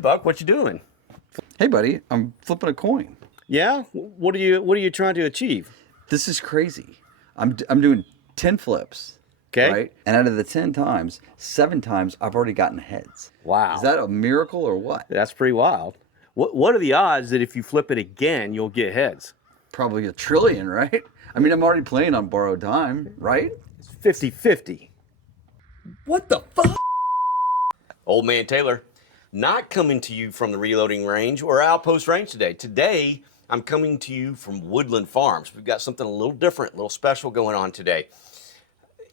Buck, what you doing? Hey, buddy, I'm flipping a coin. Yeah? What are you trying to achieve? This is crazy. I'm doing 10 flips. Okay. Right? And out of the 10 times, 7 times I've already gotten heads. Wow. Is that a miracle or what? That's pretty wild. What are the odds that if you flip it again, you'll get heads? Probably a trillion, right? I mean, I'm already playing on borrowed time, right? It's 50-50. What the fuck? Old Man Taylor, not coming to you from the reloading range or outpost range today. Today, I'm coming to you from Woodland Farms. We've got something a little different, a little special going on today.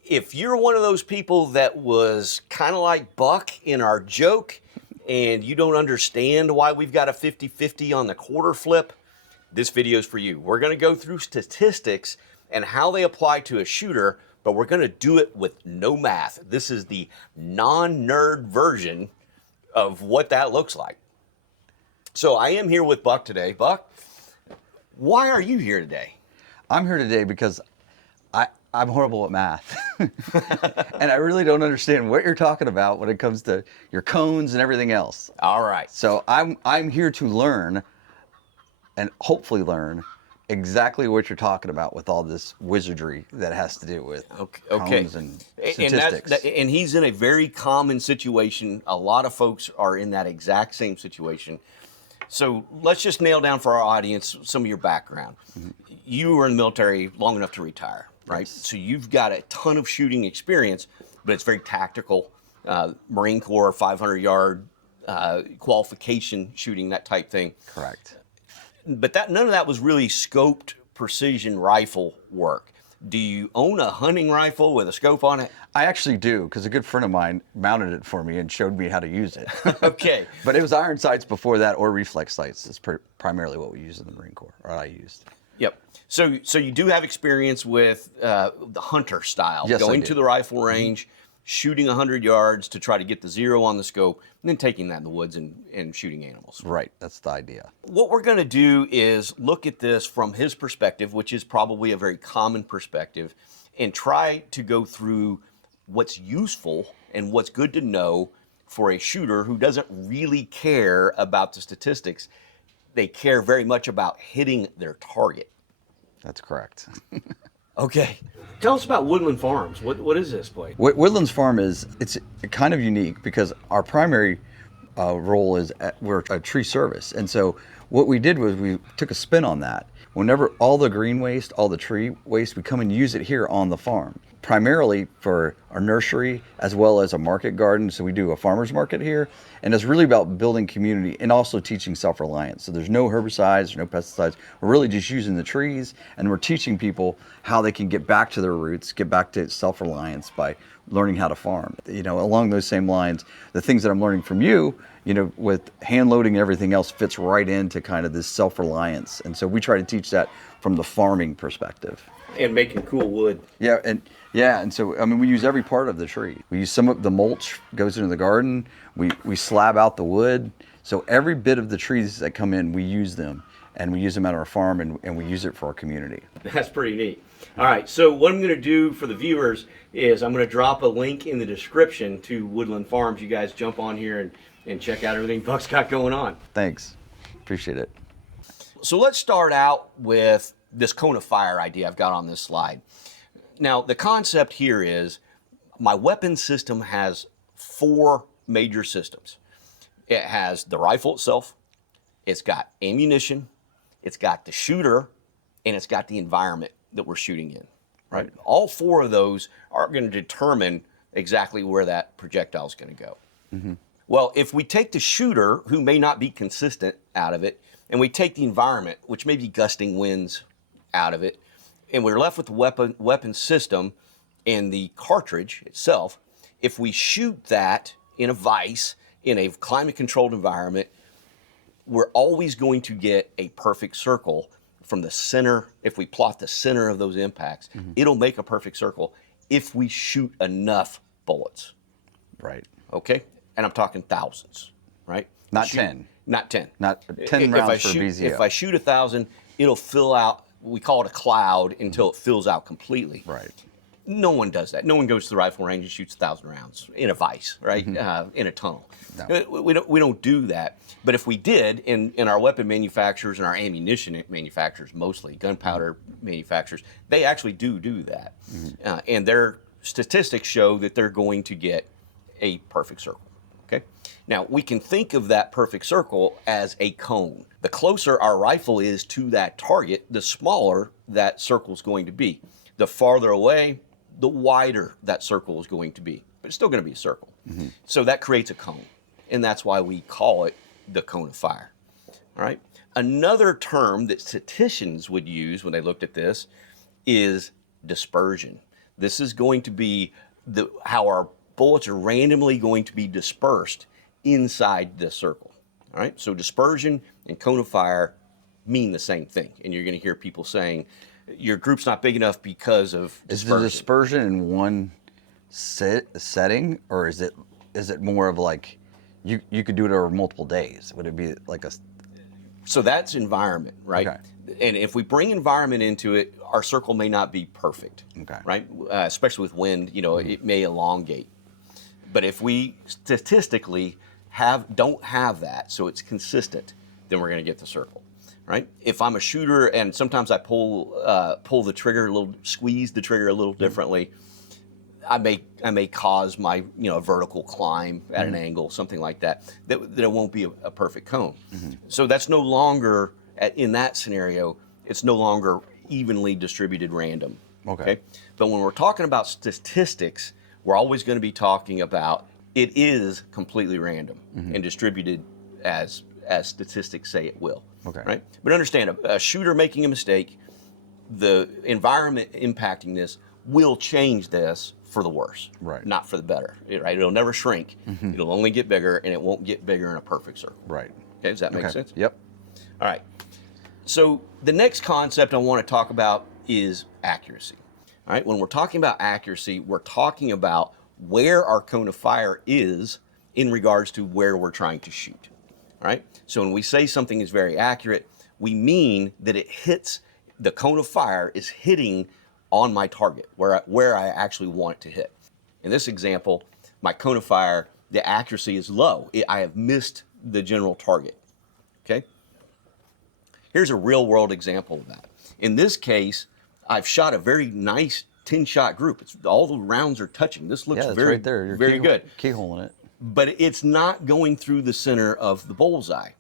If you're one of those people that was kind of like Buck in our joke and you don't understand why we've got a 50-50 on the quarter flip, this video is for you. We're going to go through statistics and how they apply to a shooter, but we're going to do it with no math. This is the non-nerd version of what that looks like. So I am here with Buck today. Buck, why are you here today? I'm here today because I'm horrible at math. And I really don't understand what you're talking about when it comes to your cones and everything else. All right. So I'm here to learn and hopefully learn exactly what you're talking about with all this wizardry that has to do with cones and statistics. And he's in a very common situation. A lot of folks are in that exact same situation. So let's just nail down for our audience some of your background. Mm-hmm. You were in the military long enough to retire, right? Yes. So you've got a ton of shooting experience, but it's very tactical. Marine Corps, 500-yard qualification shooting, that type thing. Correct. But none of that was really scoped precision rifle work. Do you own a hunting rifle with a scope on it? I actually do, because a good friend of mine mounted it for me and showed me how to use it. Okay. But it was iron sights before that, or reflex sights. That's primarily what we use in the Marine Corps, or I used. Yep. So you do have experience with the hunter style, yes, going to the rifle range, shooting 100 yards to try to get the zero on the scope, and then taking that in the woods and shooting animals. Right, that's the idea. What we're going to do is look at this from his perspective, which is probably a very common perspective, and try to go through what's useful and what's good to know for a shooter who doesn't really care about the statistics. They care very much about hitting their target. That's correct. Okay. Tell us about Woodland Farms. What is this place? Woodlands Farm it's kind of unique because our primary role is we're a tree service. And so what we did was we took a spin on that. Whenever all the green waste, all the tree waste, we come and use it here on the farm, primarily for our nursery as well as a market garden. So we do a farmer's market here, and it's really about building community and also teaching self-reliance. So there's no herbicides, no pesticides. We're really just using the trees, and we're teaching people how they can get back to their roots, get back to self-reliance by learning how to farm. You know, along those same lines, the things that I'm learning from you, you know, with hand loading and everything else fits right into kind of this self-reliance. And so we try to teach that from the farming perspective. And making cool wood. And so I mean, we use every part of the tree. We use some of the mulch goes into the garden. We slab out the wood. So every bit of the trees that come in, we use them, and we use them at our farm, and we use it for our community. That's pretty neat. All right, so what I'm going to do for the viewers is I'm going to drop a link in the description to Woodland Farms. You guys jump on here and check out everything Buck's got going on. Thanks. Appreciate it. So let's start out with this cone of fire idea I've got on this slide. Now, the concept here is my weapon system has 4 major systems. It has the rifle itself, it's got ammunition, it's got the shooter, and it's got the environment that we're shooting in. Right? All 4 of those are going to determine exactly where that projectile is going to go. Mm-hmm. Well, if we take the shooter, who may not be consistent, out of it, and we take the environment, which may be gusting winds, out of it, and we're left with the weapon system and the cartridge itself, if we shoot that in a vise, in a climate-controlled environment, we're always going to get a perfect circle from the center. If we plot the center of those impacts, it'll make a perfect circle if we shoot enough bullets. Right. Okay? And I'm talking thousands, right? Not 10. Not 10. Not 10 rounds for BZO. If I shoot 1,000, it'll fill out, we call it a cloud, until it fills out completely. Right. No one does that. No one goes to the rifle range and shoots 1,000 rounds in a vise, right? In a tunnel. No. We don't do that. But if we did, in our weapon manufacturers and our ammunition manufacturers, mostly gunpowder manufacturers, they actually do that, and their statistics show that they're going to get a perfect circle. Okay. Now we can think of that perfect circle as a cone. The closer our rifle is to that target, the smaller that circle is going to be. The farther away, the wider that circle is going to be, but it's still going to be a circle. So that creates a cone, and that's why we call it the cone of fire. All right. Another term that statisticians would use when they looked at this is dispersion. This is going to be how our bullets are randomly going to be dispersed inside the circle. All right. So dispersion and cone of fire mean the same thing, and you're going to hear people saying, your group's not big enough because of dispersion. Is the dispersion in one setting, or is it more of like you could do it over multiple days? Would it be like a? So that's environment, right? Okay. And if we bring environment into it, our circle may not be perfect, Okay. right? Especially with wind, it may elongate. But if we statistically don't have that, so it's consistent, then we're going to get the circle. Right? If I'm a shooter and sometimes I pull the trigger squeeze the trigger a little differently, I may cause my a vertical climb at an angle, something like that it won't be a perfect cone. So that's no longer in that scenario. It's no longer evenly distributed random. Okay. But when we're talking about statistics, we're always going to be talking about it is completely random and distributed as statistics say it will. Okay. Right? But understand, a shooter making a mistake, the environment impacting this will change this for the worse, Right. not for the better. Right? It'll never shrink. It'll only get bigger, and it won't get bigger in a perfect circle. Right. Okay, does that make Okay. sense? Yep. All right. So the next concept I want to talk about is accuracy. All right. When we're talking about accuracy, we're talking about where our cone of fire is in regards to where we're trying to shoot. All right. So when we say something is very accurate, we mean that the cone of fire is hitting on my target where I actually want it to hit. In this example, my cone of fire, the accuracy is low. I have missed the general target. Okay. Here's a real world example of that. In this case, I've shot a very nice 10-shot group. All the rounds are touching. This looks Yeah, it's very, right there. You're very good. Keyholing it. But it's not going through the center of the bullseye.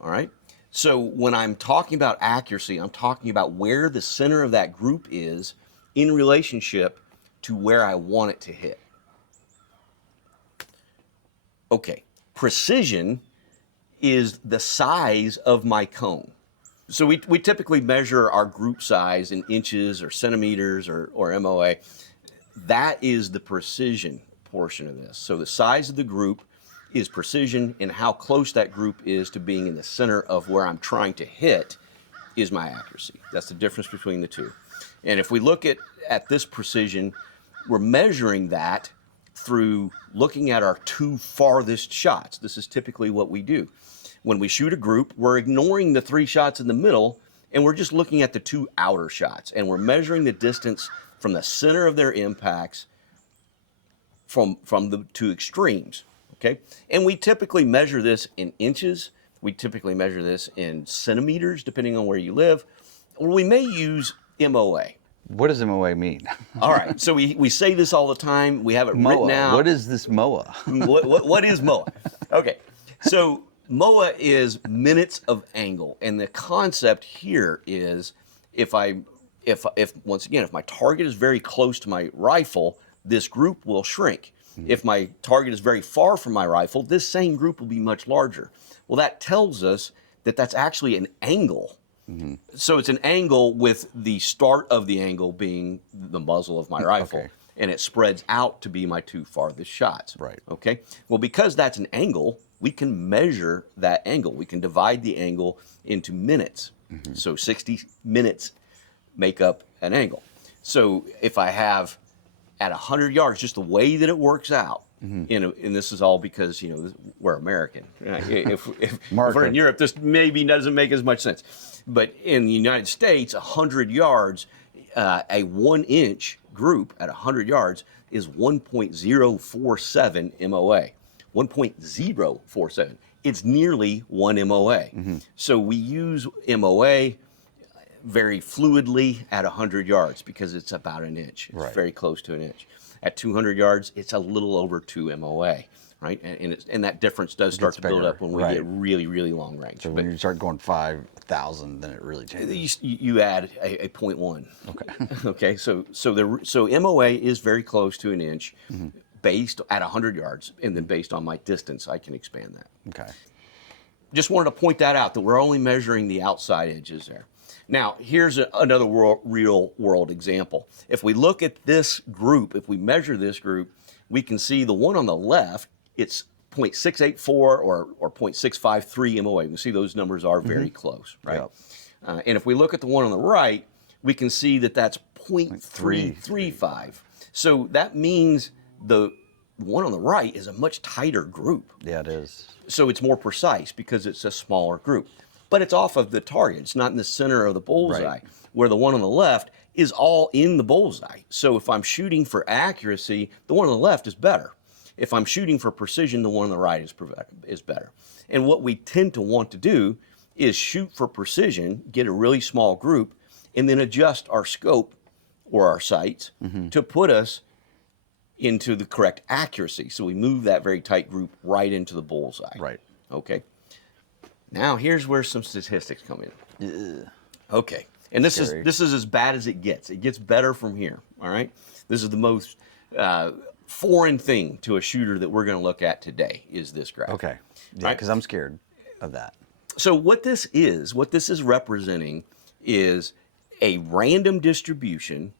All right? So when I'm talking about accuracy, I'm talking about where the center of that group is in relationship to where I want it to hit. Okay. Precision is the size of my cone. So we typically measure our group size in inches or centimeters or MOA. That is the precision portion of this. So the size of the group is precision, and how close that group is to being in the center of where I'm trying to hit is my accuracy. That's the difference between the two. And if we look at this precision, we're measuring that through looking at our two farthest shots. This is typically what we do. When we shoot a group, we're ignoring the 3 shots in the middle, and we're just looking at the 2 outer shots, and we're measuring the distance from the center of their impacts from the 2 extremes. Okay, and we typically measure this in inches. We typically measure this in centimeters, depending on where you live, or we may use MOA. What does MOA mean? All right, so we say this all the time. We have it written out. What is this MOA? What is MOA? Okay, so MOA is minutes of angle, and the concept here is if once again, if my target is very close to my rifle, this group will shrink. If my target is very far from my rifle, this same group will be much larger. Well, that tells us that that's actually an angle. So it's an angle with the start of the angle being the muzzle of my rifle. Okay. And it spreads out to be my 2 farthest shots. Right. Okay. Well, because that's an angle, we can measure that angle. We can divide the angle into minutes. So 60 minutes make up an angle. So if I have at 100 yards, just the way that it works out, and this is all because we're American. If we're in Europe, this maybe doesn't make as much sense. But in the United States, 100 yards, a 1 inch group at 100 yards is 1.047 MOA. 1.047. It's nearly 1 MOA. So we use MOA very fluidly at 100 yards because it's about an inch. It's Right. very close to an inch. At 200 yards, it's a little over 2 MOA, right? And that difference does start to build bigger, up when we right. get really, really long range. So But when you start going 5,000, then it really changes. you add a 0.1. Okay. Okay, so MOA is very close to an inch based at 100 yards, and then based on my distance, I can expand that. Okay. Just wanted to point that out, that we're only measuring the outside edges there. Now, here's another real world example. If we look at this group, if we measure this group, we can see the one on the left, it's 0.684 or 0.653 MOA. You can see those numbers are very close, right? Yep. And if we look at the one on the right, we can see that that's 0.335. So that means the one on the right is a much tighter group. Yeah, it is. So it's more precise because it's a smaller group. But it's off of the target. It's not in the center of the bullseye, Right. where the one on the left is all in the bullseye. So if I'm shooting for accuracy, the one on the left is better. If I'm shooting for precision, the one on the right is better. And what we tend to want to do is shoot for precision, get a really small group, and then adjust our scope or our sights to put us into the correct accuracy. So we move that very tight group right into the bullseye. Right. Okay. Now here's where some statistics come in. Okay. And this Scary. is as bad as it gets. It gets better from here. All right. This is the most foreign thing to a shooter that we're going to look at today is this graph. Okay. Yeah, Right. because I'm scared of that. So what this is representing is a random distribution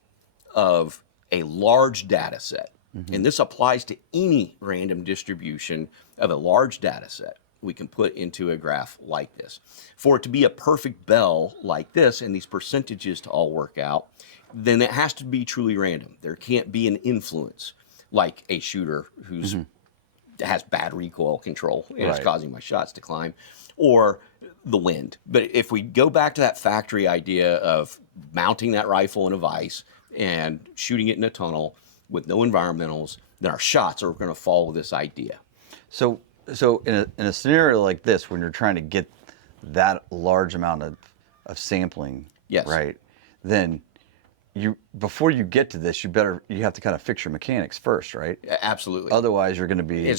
of a large data set. And this applies to any random distribution of a large data set we can put into a graph like this. For it to be a perfect bell like this and these percentages to all work out, then it has to be truly random. There can't be an influence like a shooter who's has bad recoil control and it's Right. causing my shots to climb, or the wind. But if we go back to that factory idea of mounting that rifle in a vise and shooting it in a tunnel with no environmentals, then our shots are going to follow this idea. So in a scenario like this, when you're trying to get that large amount of sampling, Yes. right, then before you get to this, you have to kind of fix your mechanics first, right? Absolutely. Otherwise, you're going to be. It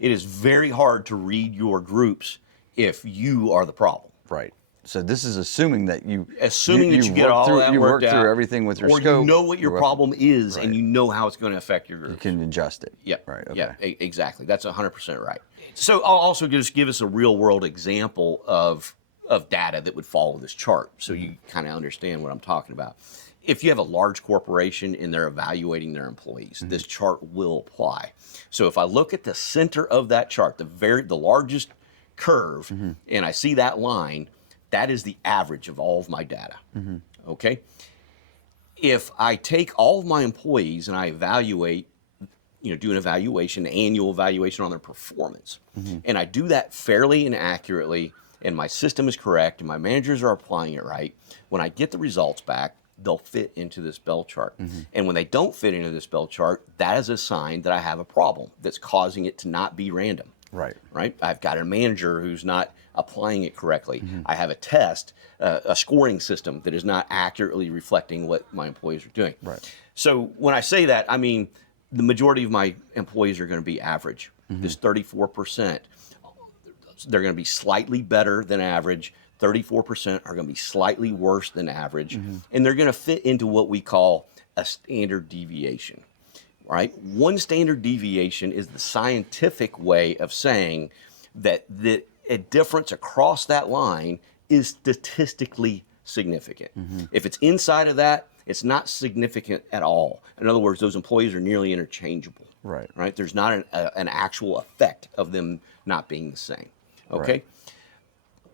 is very hard to read your groups if you are the problem. Right. So this is assuming that you Get work all through, that you worked work out, through everything with your or scope. you know what your problem is, Right. and you know how it's going to affect your group. You can adjust it. Yep. Right. Okay. Yeah. Exactly. That's 100% right. So I'll also just give us a real world example of data that would follow this chart, so you kind of understand what I'm talking about. If you have a large corporation and they're evaluating their employees, this chart will apply. So if I look at the center of that chart, the largest curve, and I see that line, that is the average of all of my data. Okay. If I take all of my employees and I evaluate, do an evaluation, annual evaluation on their performance, and I do that fairly and accurately, and my system is correct, and my managers are applying it right, when I get the results back, they'll fit into this bell chart. And when they don't fit into this bell chart, that is a sign that I have a problem that's causing it to not be random. Right. Right? I've got a manager who's not applying it correctly. I have a test, a scoring system that is not accurately reflecting what my employees are doing. Right. So when I say that, I mean the majority of my employees are going to be average. This 34%, they're going to be slightly better than average. 34% are going to be slightly worse than average, and they're going to fit into what we call a standard deviation. Right? One standard deviation is the scientific way of saying that a difference across that line is statistically significant. If it's inside of that, it's not significant at all. In other words, those employees are nearly interchangeable. Right. Right? There's not an actual effect of them not being the same. Okay? Right.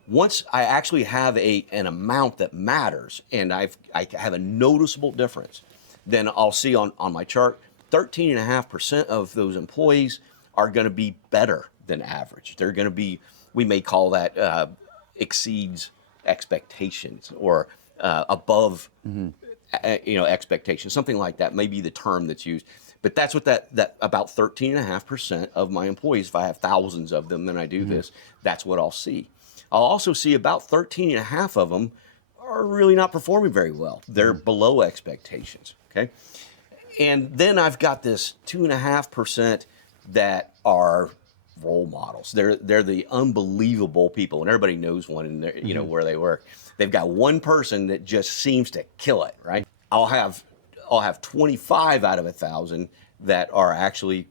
Once I actually have an amount that matters and I have a noticeable difference, then I'll see on my chart, 13.5% of those employees are going to be better than average. They're going to be, we may call that exceeds expectations or above expectation, something like that may be the term that's used. But that's what that about 13.5% of my employees, if I have thousands of them, then I do this, that's what I'll see. I'll also see about 13.5 of them are really not performing very well. They're below expectations, okay? And then I've got this 2.5% that are role models. They're the unbelievable people, and everybody knows one in their, where they work. They've got one person that just seems to kill it, right? I'll have 25 out of 1,000 that are actually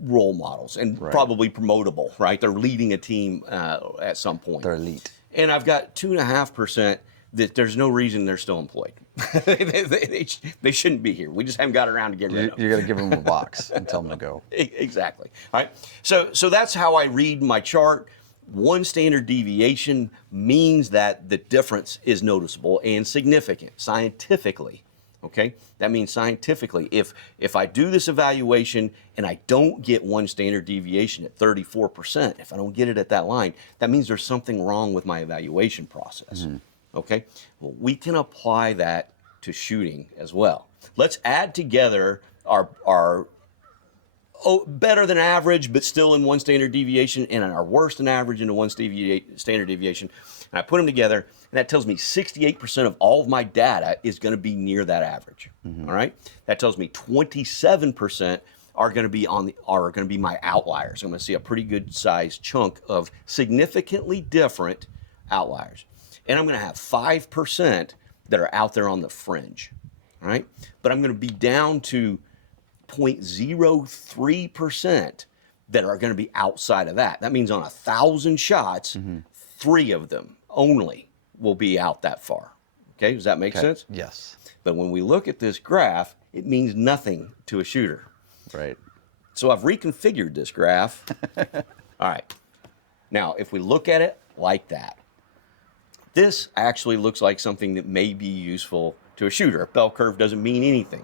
role models and probably promotable, right? They're leading a team at some point. They're elite. And I've got 2.5% that there's no reason they're still employed. they shouldn't be here. We just haven't got around to getting rid of them. You got to give them a box and tell them to go. Exactly. All right. So that's how I read my chart. One standard deviation means that the difference is noticeable and significant scientifically. Okay, that means scientifically, if I do this evaluation and I don't get one standard deviation at 34%, if I don't get it at that line, that means there's something wrong with my evaluation process. Okay, well, we can apply that to shooting as well. Let's add together our better than average, but still in one standard deviation, and our worse than average into one standard deviation. And I put them together, and that tells me 68% of all of my data is going to be near that average. All right, that tells me 27% are going to be my outliers. I'm going to see a pretty good sized chunk of significantly different outliers, and I'm going to have 5% that are out there on the fringe. All right, but I'm going to be down to 0.03% that are going to be outside of that. That means on 1,000 shots, 3 of them only will be out that far. Okay, does that make sense? Yes. But when we look at this graph, it means nothing to a shooter. Right. So I've reconfigured this graph. All right. Now, if we look at it like that, this actually looks like something that may be useful to a shooter. A bell curve doesn't mean anything.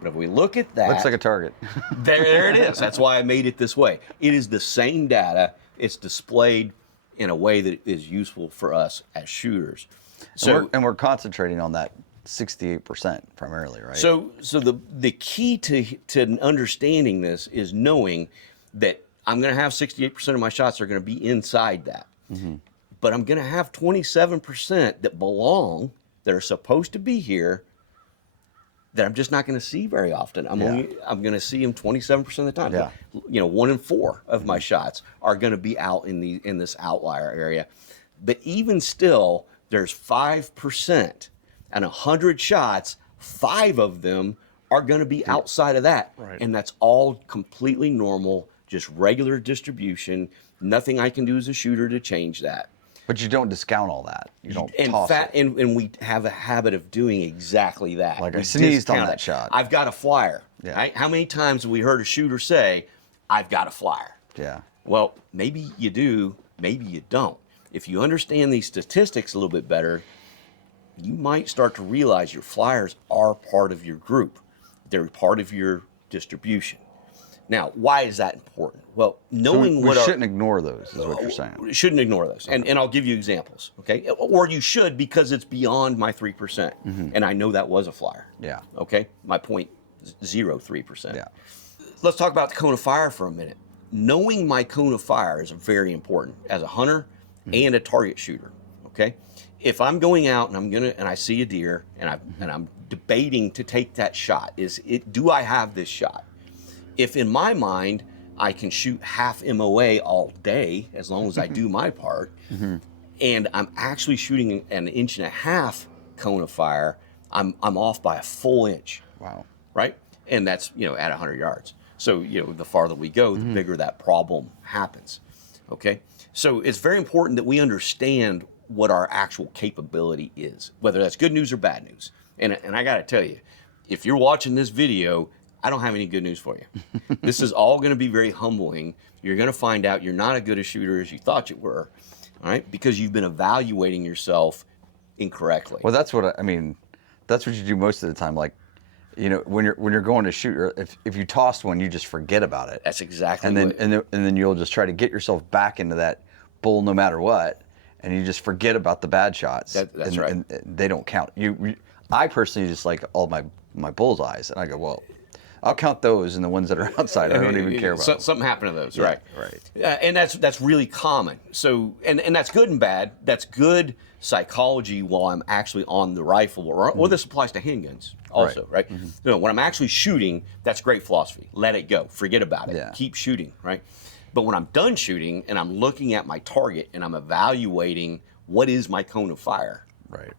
But if we look at that... Looks like a target. there it is. That's why I made it this way. It is the same data. It's displayed in a way that is useful for us as shooters. So, and we're concentrating on that 68% primarily, right? So the key to understanding this is knowing that I'm going to have 68% of my shots are going to be inside that. But I'm going to have 27% that belong, that are supposed to be here, that I'm just not going to see very often. I'm going to see them 27% of the time. Yeah. 1 in 4 of my shots are going to be out in this outlier area. But even still, there's 5%, and 100 shots, 5 of them are going to be outside of that. Right. And that's all completely normal, just regular distribution. Nothing I can do as a shooter to change that. But you don't discount all that. You don't toss it. And we have a habit of doing exactly that. Like I We sneezed on discount that it. shot. I've got a flyer. Yeah. Right? How many times have we heard a shooter say, I've got a flyer? Yeah. Well, maybe you do, maybe you don't. If you understand these statistics a little bit better, you might start to realize your flyers are part of your group. They're part of your distribution. Now, why is that important? Well, knowing we what shouldn't ignore those, is what you're saying. We shouldn't ignore those. And I'll give you examples, okay? Or you should, because it's beyond my 3%. And I know that was a flyer. Yeah. Okay? My 0.03%. Yeah. Let's talk about the cone of fire for a minute. Knowing my cone of fire is very important as a hunter and a target shooter, okay? If I'm going out and I see a deer and I'm debating to take that shot, do I have this shot? If in my mind I can shoot half MOA all day as long as I do my part, and I'm actually shooting an 1.5 inch cone of fire, I'm off by a full inch. Wow. Right? And that's at 100 yards. So the farther we go, the bigger that problem happens. Okay? So it's very important that we understand what our actual capability is, whether that's good news or bad news. And I got to tell you, if you're watching this video, I don't have any good news for you. This is all going to be very humbling. You're going to find out you're not as good a shooter as you thought you were, all right? Because you've been evaluating yourself incorrectly. Well, that's what that's what you do most of the time. Like, when you're going to shoot, if you tossed one, you just forget about it. That's exactly. And then you'll just try to get yourself back into that bull no matter what, and you just forget about the bad shots. That's right. And they don't count. I personally just like all my bullseyes, and I go, well, I'll count those, and the ones that are outside, I don't even care about. Something happened to those, right? Right. And that's really common. So, and that's good and bad. That's good psychology while I'm actually on the rifle, or this applies to handguns also, right? When I'm actually shooting, that's great philosophy. Let it go. Forget about it. Yeah. Keep shooting, right? But when I'm done shooting and I'm looking at my target and I'm evaluating what is my cone of fire, Right.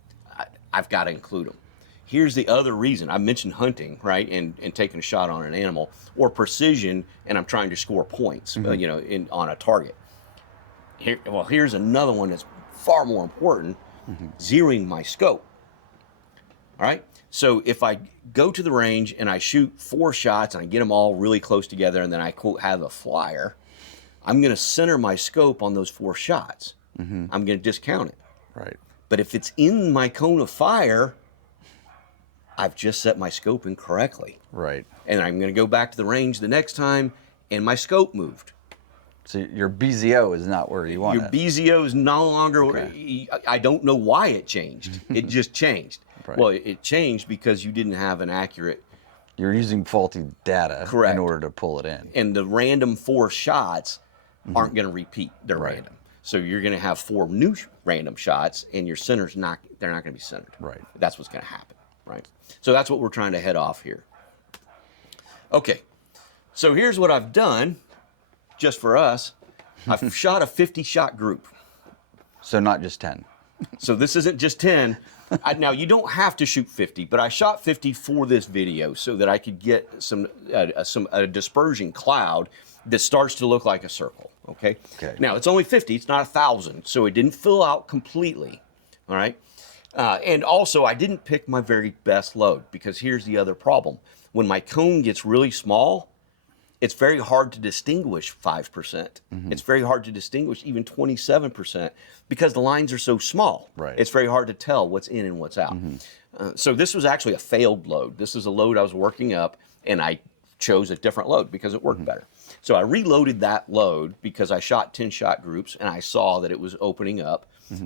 I've got to include them. Here's the other reason. I mentioned hunting, right, and taking a shot on an animal, or precision, and I'm trying to score points, on a target. Here's another one that's far more important, zeroing my scope. All right? So if I go to the range and I shoot 4 shots and I get them all really close together and then I, quote, have a flyer, I'm going to center my scope on those 4 shots. I'm going to discount it. Right. But if it's in my cone of fire, I've just set my scope incorrectly. Right. And I'm going to go back to the range the next time, and my scope moved. So your BZO is not where you want Your it. BZO is no longer. Okay. I don't know why it changed. It just changed. Right. Well, it changed because you didn't have an accurate. You're using faulty data Correct. in order to pull it in. And the random 4 shots aren't going to repeat. They're random. So you're going to have 4 new random shots, and your center's not. They're not going to be centered. Right. That's what's going to happen. Right. So that's what we're trying to head off here. Okay. So here's what I've done, just for us. I've shot a 50-shot group. So not just 10. So this isn't just 10. Now, you don't have to shoot 50, but I shot 50 for this video so that I could get a dispersion cloud that starts to look like a circle, okay? Now, it's only 50. It's not 1,000, so it didn't fill out completely, all right? And also, I didn't pick my very best load, because here's the other problem. When my cone gets really small, it's very hard to distinguish 5%. It's very hard to distinguish even 27% because the lines are so small. Right. It's very hard to tell what's in and what's out. So this was actually a failed load. This is a load I was working up, and I chose a different load because it worked better. So I reloaded that load because I shot 10-shot groups, and I saw that it was opening up.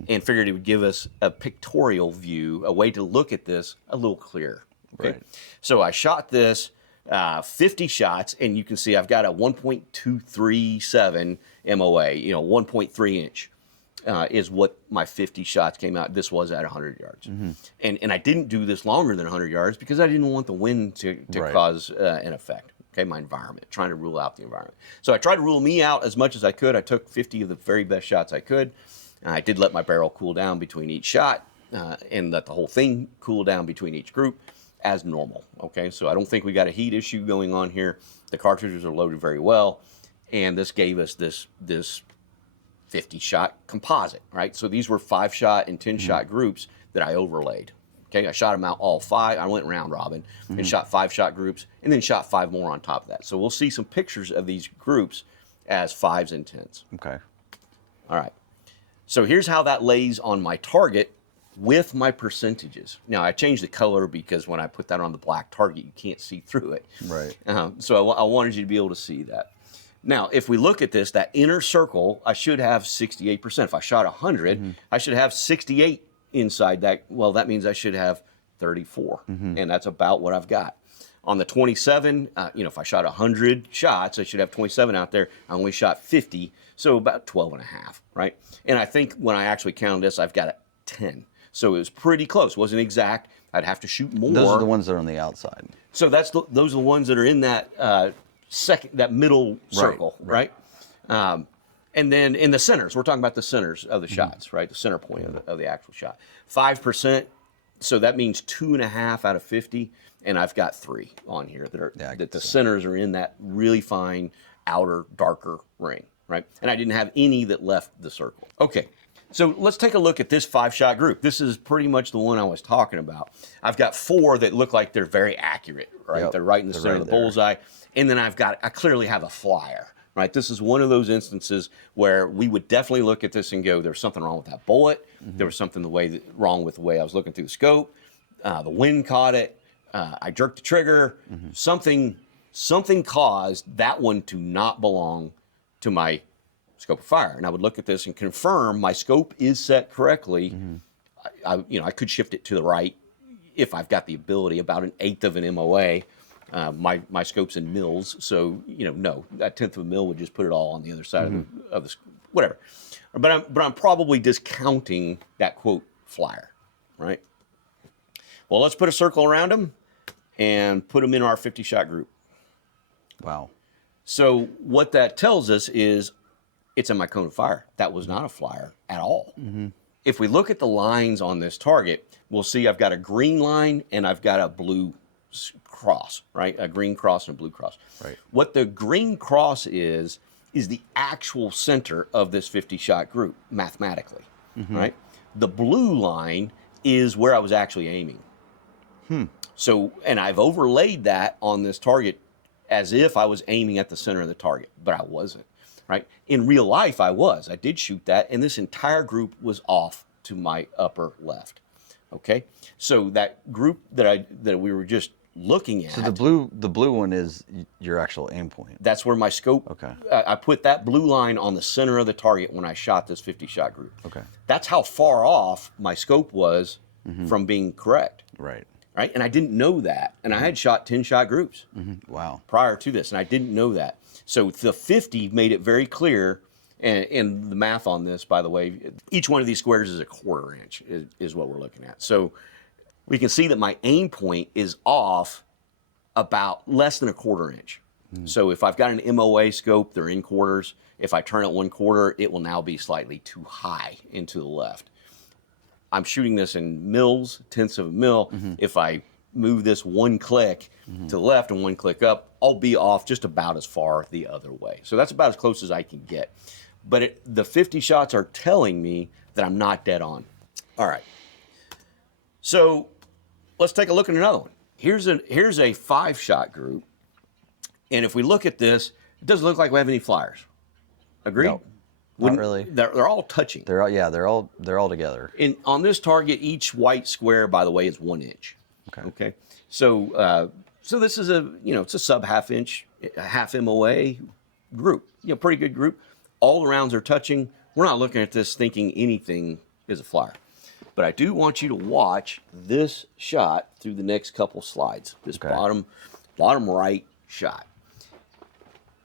And figured it would give us a pictorial view, a way to look at this a little clearer. Okay? Right. So I shot this 50 shots, and you can see I've got a 1.237 MOA, 1.3 inch is what my 50 shots came out. This was at 100 yards. And I didn't do this longer than 100 yards because I didn't want the wind to cause an effect. Okay, my environment, trying to rule out the environment. So I tried to rule me out as much as I could. I took 50 of the very best shots I could. I did let my barrel cool down between each shot and let the whole thing cool down between each group as normal, okay? So I don't think we got a heat issue going on here. The cartridges are loaded very well, and this gave us this 50-shot composite, right? So these were 5-shot and 10-shot groups that I overlaid, okay? I shot them out all 5. I went round robin and shot 5-shot groups and then shot 5 more on top of that. So we'll see some pictures of these groups as 5s and 10s. Okay. All right. So here's how that lays on my target with my percentages. Now, I changed the color because when I put that on the black target, you can't see through it. Right. So I wanted you to be able to see that. Now, if we look at this, that inner circle, I should have 68%. If I shot 100, I should have 68 inside that. Well, that means I should have 34, and that's about what I've got. On the 27, if I shot 100 shots, I should have 27 out there. I only shot 50, so about 12 and a half, right? And I think when I actually counted this, I've got a 10. So it was pretty close. Wasn't exact. I'd have to shoot more. Those are the ones that are on the outside. So those are the ones that are in that that middle circle, right? And then in the centers, we're talking about the centers of the shots, right? The center point of the actual shot. 5%. So that means 2.5 out of 50. And I've got 3 on here that the centers are in that really fine outer darker ring, right? And I didn't have any that left the circle. Okay, so let's take a look at this 5-shot group. This is pretty much the one I was talking about. I've got 4 that look like they're very accurate, right? Yep. They're right in the center of the bullseye. And then I clearly have a flyer, right? This is one of those instances where we would definitely look at this and go, there's something wrong with that bullet. There was something wrong with the way I was looking through the scope. The wind caught it. I jerked the trigger. Something caused that one to not belong to my scope of fire. And I would look at this and confirm my scope is set correctly. I could shift it to the right if I've got the ability, about 1/8 of an MOA. My scope's in mils, so no, that 1/10 of a mil would just put it all on the other side of the whatever. But I'm probably discounting that quote flyer, right? Well, let's put a circle around them and put them in our 50-shot group. Wow. So what that tells us is it's in my cone of fire. That was not a flyer at all. If we look at the lines on this target, we'll see I've got a green line and I've got a blue cross, right? A green cross and a blue cross. Right. What the green cross is the actual center of this 50-shot group, mathematically, right? The blue line is where I was actually aiming. So, and I've overlaid that on this target as if I was aiming at the center of the target, but I wasn't, right? In real life, I was. I did shoot that, and this entire group was off to my upper left, okay? So that group that we were just looking at. So the blue one is your actual aim point. That's where my scope. Okay. I put that blue line on the center of the target when I shot this 50-shot group. Okay. That's how far off my scope was from being correct. Right. Right. And I didn't know that. And I had shot 10-shot groups Wow. prior to this, and I didn't know that. So the 50 made it very clear. And the math on this, by the way, each one of these squares is a 1/4 inch is what we're looking at. So we can see that my aim point is off about less than a 1/4 inch. So if I've got an MOA scope, they're in quarters. If I turn it 1/4, it will now be slightly too high into the left. I'm shooting this in mils, 1/10 of a mil. If I move this 1 click to the left and 1 click up, I'll be off just about as far the other way. So that's about as close as I can get. But the 50 shots are telling me that I'm not dead on. All right. So let's take a look at another one. Here's a 5-shot group. And if we look at this, it doesn't look like we have any flyers. Agreed? No, not really. They're all touching. They're all together. On this target, each white square, by the way, is 1 inch. Okay. So this is it's a sub half inch, half MOA group. Pretty good group. All the rounds are touching. We're not looking at this thinking anything is a flyer. But I do want you to watch this shot through the next couple slides. This bottom right shot.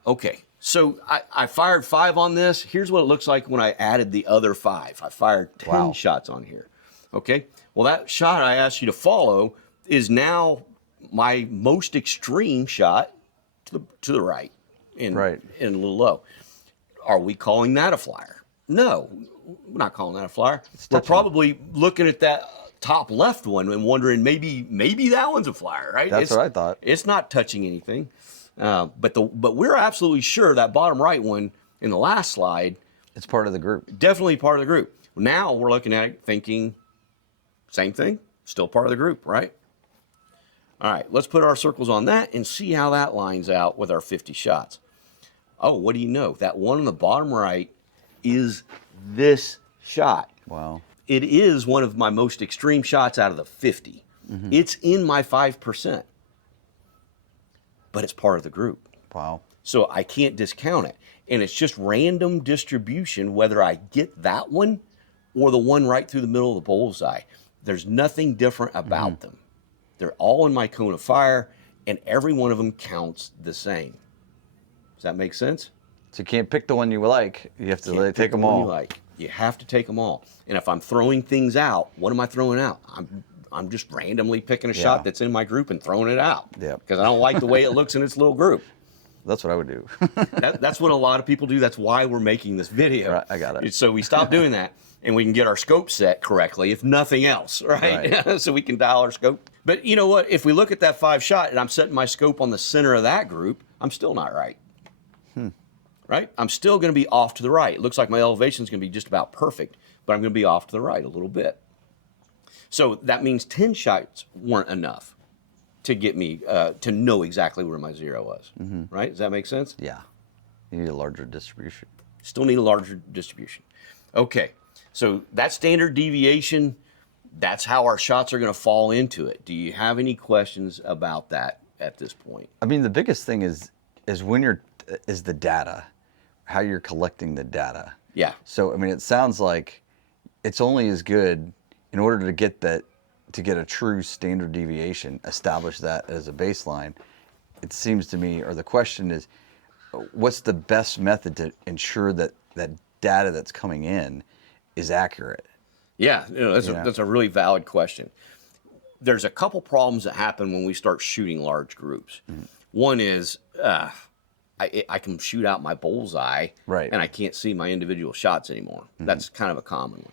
Okay. So I fired 5 on this. Here's what it looks like when I added the other 5. I fired 10 shots on here. Okay. Well, that shot I asked you to follow is now my most extreme shot to the right and a little low. Are we calling that a flyer? No, we're not calling that a flyer. We're probably looking at that top left one and wondering maybe that one's a flyer, right? That's what I thought. It's not touching anything. But we're absolutely sure that bottom right one in the last slide, it's part of the group. Definitely part of the group. Now we're looking at it thinking, same thing, still part of the group, right? All right, let's put our circles on that and see how that lines out with our 50 shots. Oh, what do you know? That one on the bottom right is this shot. Wow. It is one of my most extreme shots out of the 50. It's in my 5%. But it's part of the group. Wow. So I can't discount it. And it's just random distribution whether I get that one or the one right through the middle of the bullseye. There's nothing different about them. They're all in my cone of fire, and every one of them counts the same. Does that make sense? So you can't pick the one you like. You have to take them all. You have to take them all. And if I'm throwing things out, what am I throwing out? I'm just randomly picking a shot that's in my group and throwing it out. Yeah. Because I don't like the way it looks in its little group. That's what I would do. That's what a lot of people do. That's why we're making this video. Right, I got it. So we stop doing that, and we can get our scope set correctly, if nothing else, right? So we can dial our scope. But you know what? If we look at that 5-shot and I'm setting my scope on the center of that group, I'm still not right. Right? I'm still going to be off to the right. It looks like my elevation is going to be just about perfect, but I'm going to be off to the right a little bit. So that means 10 shots weren't enough to get me to know exactly where my zero was. Right? Does that make sense? Yeah. You need a larger distribution. Still need a larger distribution. Okay. So that standard deviation, that's how our shots are going to fall into it. Do you have any questions about that at this point? I mean, the biggest thing is when is the data, how you're collecting the data. Yeah. So, I mean, it sounds like it's only as good in order to get that to get a true standard deviation, establish that as a baseline, it seems to me, or the question is, what's the best method to ensure that that data that's coming in is accurate? Yeah, that's a really valid question. There's a couple problems that happen when we start shooting large groups. One is I can shoot out my bullseye, Right. and I can't see my individual shots anymore. That's kind of a common one.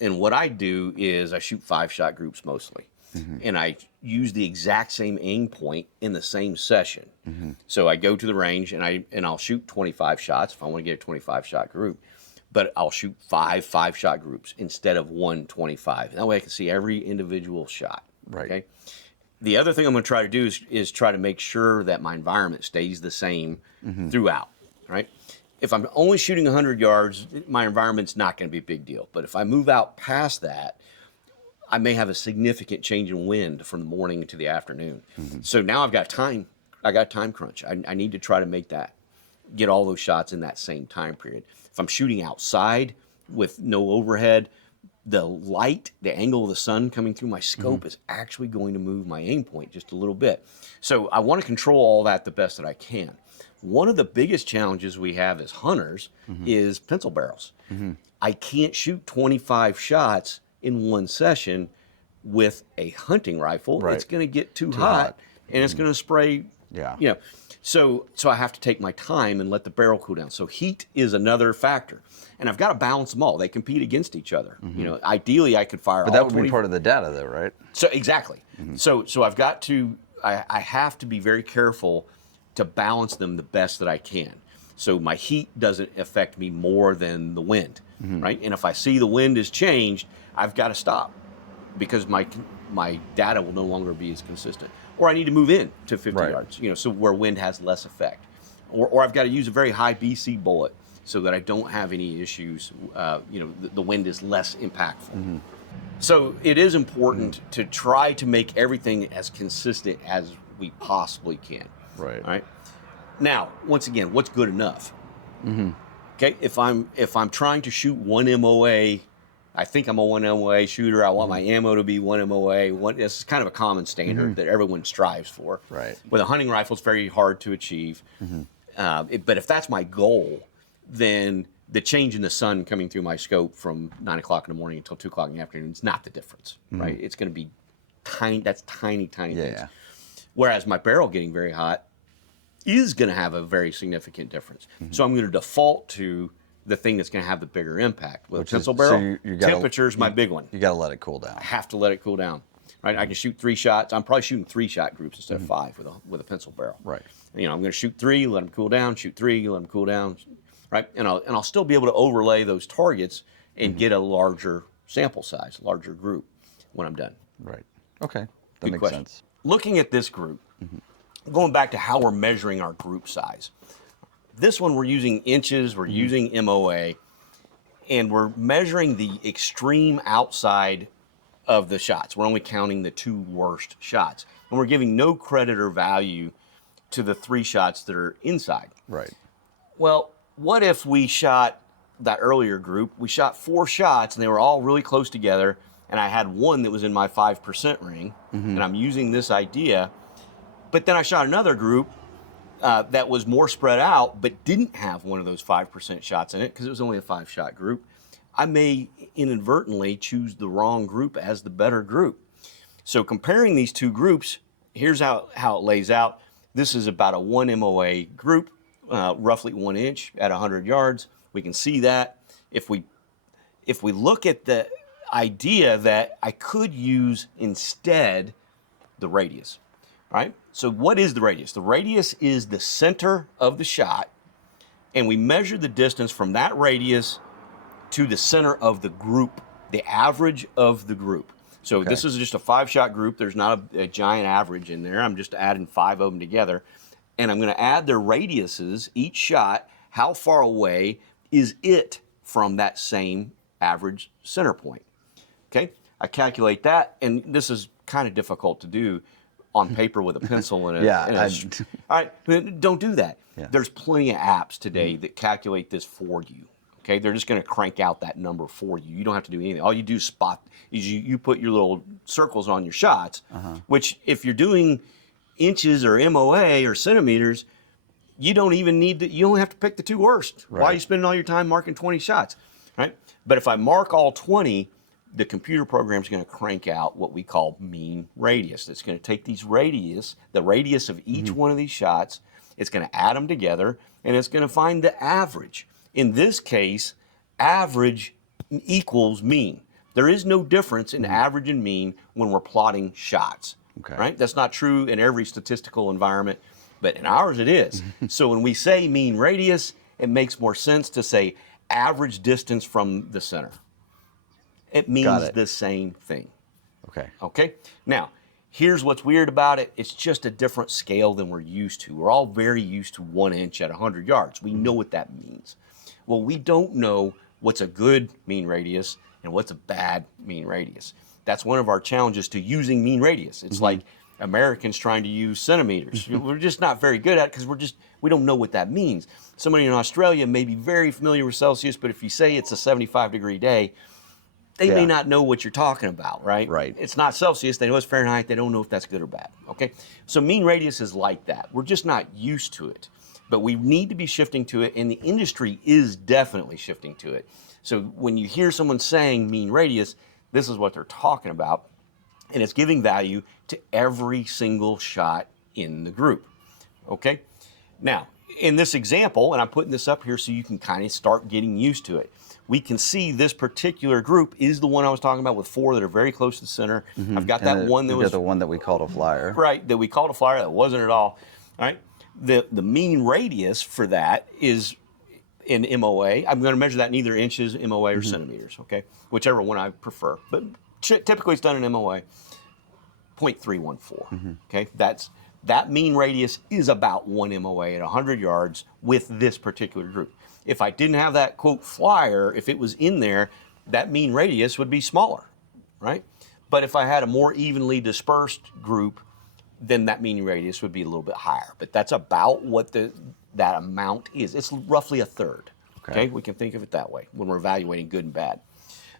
And what I do is I shoot 5-shot groups mostly, and I use the exact same aim point in the same session. So I go to the range and I'll shoot 25 shots if I want to get a 25-shot group, but I'll shoot 5-shot groups instead of 1 25. That way I can see every individual shot. Right. Okay. The other thing I'm going to try to do is try to make sure that my environment stays the same throughout, right? If I'm only shooting 100 yards, my environment's not going to be a big deal. But if I move out past that, I may have a significant change in wind from the morning to the afternoon. So now I've got time. I got time crunch. I need to try to make that, get all those shots in that same time period. If I'm shooting outside with no overhead, the light, the angle of the sun coming through my scope is actually going to move my aim point just a little bit. So I want to control all that the best that I can. One of the biggest challenges we have as hunters is pencil barrels. I can't shoot 25 shots in one session with a hunting rifle. Right. It's going to get too hot and it's going to spray. Yeah. You know, so I have to take my time and let the barrel cool down. So heat is another factor. And I've got to balance them all. They compete against each other. You know, ideally I could fire But all that would be part of the data, though, right? So exactly. So I've got to, I have to be very careful to balance them the best that I can. So my heat doesn't affect me more than the wind, right? And if I see the wind has changed, I've got to stop because my data will no longer be as consistent. Or I need to move in to 50 yards, you know, so where wind has less effect. Or I've got to use a very high BC bullet so that I don't have any issues, you know, the wind is less impactful. So it is important to try to make everything as consistent as we possibly can. Right. All right. Now, once again, what's good enough? Okay. If I'm trying to shoot one MOA, I think I'm a one MOA shooter. I want my ammo to be one MOA. This is kind of a common standard that everyone strives for. Right. With a hunting rifle, it's very hard to achieve. But if that's my goal, then the change in the sun coming through my scope from 9 o'clock in the morning until 2 o'clock in the afternoon is not the difference, right? It's going to be tiny. That's tiny things. Whereas my barrel getting very hot is going to have a very significant difference. So I'm going to default to the thing that's going to have the bigger impact. With a pencil barrel, temperature is my big one. You got to let it cool down. I have to let it cool down, right? I can shoot 3 shots. I'm probably shooting 3-shot groups instead of 5 with a pencil barrel. Right. You know, I'm going to shoot 3, let them cool down. Shoot 3, let them cool down. Right, and I'll still be able to overlay those targets and get a larger sample size, larger group when I'm done. Right. Okay. That Good makes question. sense. Looking at this group, going back to how we're measuring our group size. This one we're using inches, we're using MOA, and we're measuring the extreme outside of the shots. We're only counting the 2 worst shots. And we're giving no credit or value to the 3 shots that are inside. Right. Well, what if we shot that earlier group, we shot 4 shots and they were all really close together, and I had one that was in my 5% ring, and I'm using this idea, but then I shot another group that was more spread out but didn't have one of those 5% shots in it because it was only a 5-shot group. I may inadvertently choose the wrong group as the better group. So comparing these 2 groups, here's how it lays out. This is about a 1 MOA group. Roughly 1 inch at 100 yards. We can see that. If we look at the idea that I could use instead the radius, right? So what is the radius? The radius is the center of the shot, and we measure the distance from that radius to the center of the group, the average of the group. So this is just a 5-shot group. There's not a giant average in there. I'm just adding 5 of them together. And I'm going to add their radiuses, each shot, how far away is it from that same average center point. Okay, I calculate that, and this is kind of difficult to do on paper with a pencil and a, all right, don't do that. There's plenty of apps today that calculate this for you. Okay, they're just going to crank out that number for you. You don't have to do anything. All you do is you put your little circles on your shots, which if you're doing inches or MOA or centimeters, you don't even need to, you only have to pick the two worst. Why are you spending all your time marking 20 shots, right? But if I mark all 20, the computer program is going to crank out what we call mean radius. It's going to take the radius of each one of these shots, it's going to add them together, and it's going to find the average. In this case, average equals mean. There is no difference in average and mean when we're plotting shots, right? That's not true in every statistical environment, but in ours it is. So when we say mean radius, it makes more sense to say average distance from the center. It means the same thing. Okay? Now, here's what's weird about it. It's just a different scale than we're used to. We're all very used to 1 inch at 100 yards. We know what that means. Well, we don't know what's a good mean radius and what's a bad mean radius. That's one of our challenges to using mean radius. It's like Americans trying to use centimeters. We're just not very good at it because we don't know what that means. Somebody in Australia may be very familiar with Celsius, but if you say it's a 75-degree day, they may not know what you're talking about, right? Right. It's not Celsius. They know it's Fahrenheit. They don't know if that's good or bad, okay? So mean radius is like that. We're just not used to it, but we need to be shifting to it, and the industry is definitely shifting to it. So when you hear someone saying mean radius, this is what they're talking about, and it's giving value to every single shot in the group, okay? Now, in this example, and I'm putting this up here so you can kind of start getting used to it, we can see this particular group is the one I was talking about with 4 that are very close to the center. I've got that one that was the one that we called a flyer. Right, that we called a flyer. That wasn't at all. All right. The mean radius for that is in MOA. I'm going to measure that in either inches, MOA, or centimeters, okay? Whichever one I prefer. But typically it's done in MOA, 0.314, okay? That mean radius is about 1 MOA at 100 yards with this particular group. If I didn't have that, quote, flyer, if it was in there, that mean radius would be smaller, right? But if I had a more evenly dispersed group, then that mean radius would be a little bit higher. But that's about what that amount is. It's roughly a third, okay? We can think of it that way when we're evaluating good and bad.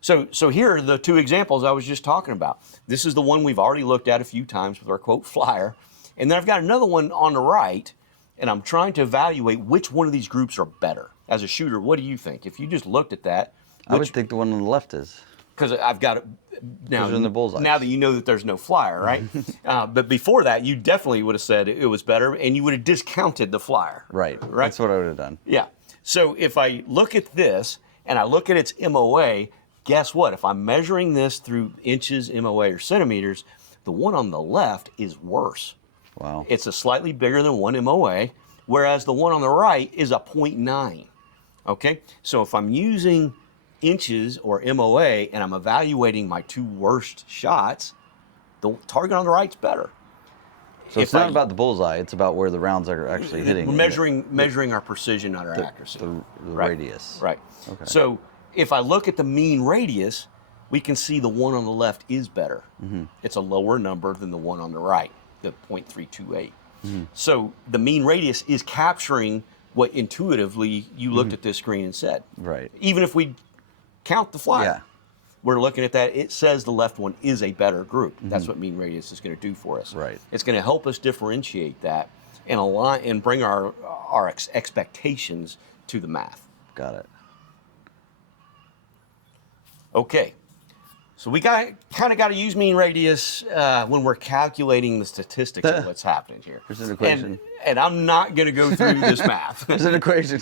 So here are the 2 examples I was just talking about. This is the one we've already looked at a few times with our, quote, flyer. And then I've got another one on the right, and I'm trying to evaluate which one of these groups are better. As a shooter, what do you think? If you just looked at that, I would think the one on the left is. Because I've got it now. In the bullseye. Now that you know that there's no flyer, right? But before that, you definitely would have said it was better, and you would have discounted the flyer. Right. That's what I would have done. Yeah. So if I look at this and I look at its MOA, guess what? If I'm measuring this through inches, MOA, or centimeters, the one on the left is worse. Wow. It's a slightly bigger than 1 MOA, whereas the one on the right is a 0.9. Okay? So if I'm using inches or MOA and I'm evaluating my 2 worst shots, the target on the right's better. So it's not about the bullseye, it's about where the rounds are actually hitting. We're measuring our precision, not our accuracy. The radius. Right. Okay. So if I look at the mean radius, we can see the one on the left is better. It's a lower number than the one on the right, the 0.328. So the mean radius is capturing what intuitively you looked at this screen and said. Right. Even if we count the flyer, we're looking at that. It says the left one is a better group. That's what mean radius is going to do for us. Right. It's going to help us differentiate that and align and bring our expectations to the math. Got it. Okay. So we kind of got to use mean radius when we're calculating the statistics of what's happening here. There's an equation. And I'm not going to go through this math. There's an equation.